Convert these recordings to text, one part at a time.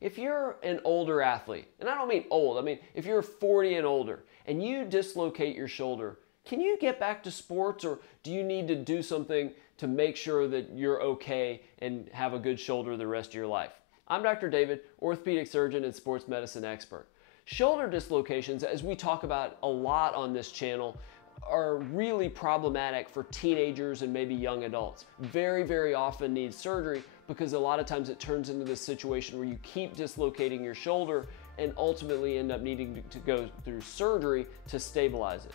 If you're an older athlete, and I don't mean old, I mean if you're 40 and older and you dislocate your shoulder, can you get back to sports, or do you need to do something to make sure that you're okay and have a good shoulder the rest of your life? I'm Dr. David, orthopedic surgeon and sports medicine expert. Shoulder dislocations, as we talk about a lot on this channel, are really problematic for teenagers and maybe young adults. Very, very often need surgery because a lot of times it turns into this situation where you keep dislocating your shoulder and ultimately end up needing to go through surgery to stabilize it.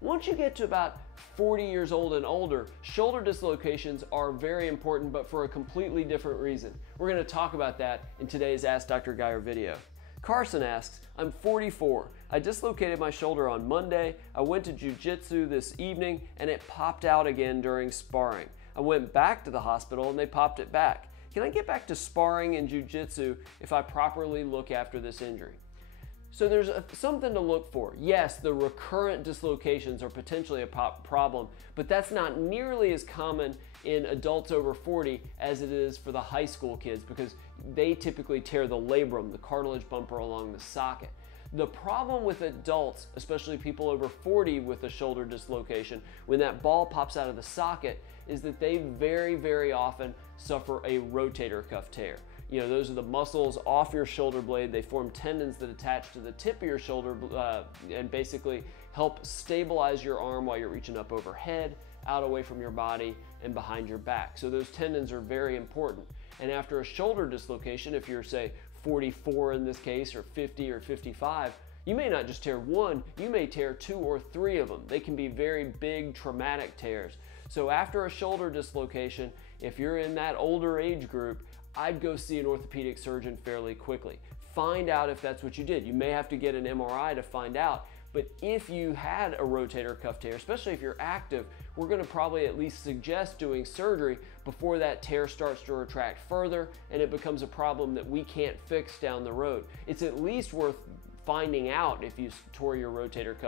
Once you get to about 40 years old and older, shoulder dislocations are very important, but for a completely different reason. We're going to talk about that in today's Ask Dr. Geier video. Carson asks, I'm 44. I dislocated my shoulder on Monday. I went to jiu-jitsu this evening and it popped out again during sparring. I went back to the hospital and they popped it back. Can I get back to sparring and jiu-jitsu if I properly look after this injury? So there's something to look for. Yes, the recurrent dislocations are potentially a problem, but that's not nearly as common in adults over 40 as it is for the high school kids, because they typically tear the labrum, the cartilage bumper along the socket. The problem with adults, especially people over 40 with a shoulder dislocation, when that ball pops out of the socket, is that they very, very often suffer a rotator cuff tear. You know, those are the muscles off your shoulder blade. They form tendons that attach to the tip of your shoulder and basically help stabilize your arm while you're reaching up overhead, out away from your body, and behind your back. So those tendons are very important. And after a shoulder dislocation, if you're, say, 44 in this case, or 50 or 55, you may not just tear one, you may tear 2 or 3 of them. They can be very big, traumatic tears. So after a shoulder dislocation, if you're in that older age group, I'd go see an orthopedic surgeon fairly quickly. Find out if that's what you did. You may have to get an MRI to find out, but if you had a rotator cuff tear, especially if you're active, we're going to probably at least suggest doing surgery before that tear starts to retract further and it becomes a problem that we can't fix down the road. It's at least worth finding out if you tore your rotator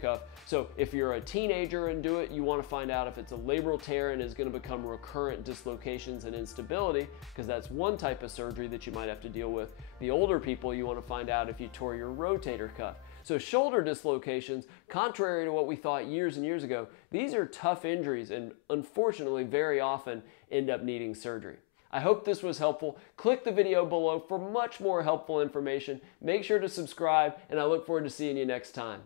cuff. So if you're a teenager and do it, you want to find out if it's a labral tear and is going to become recurrent dislocations and instability, because that's one type of surgery that you might have to deal with. The older people, you want to find out if you tore your rotator cuff. So shoulder dislocations, contrary to what we thought years and years ago, these are tough injuries and unfortunately very often end up needing surgery. I hope this was helpful. Click the video below for much more helpful information. Make sure to subscribe, and I look forward to seeing you next time.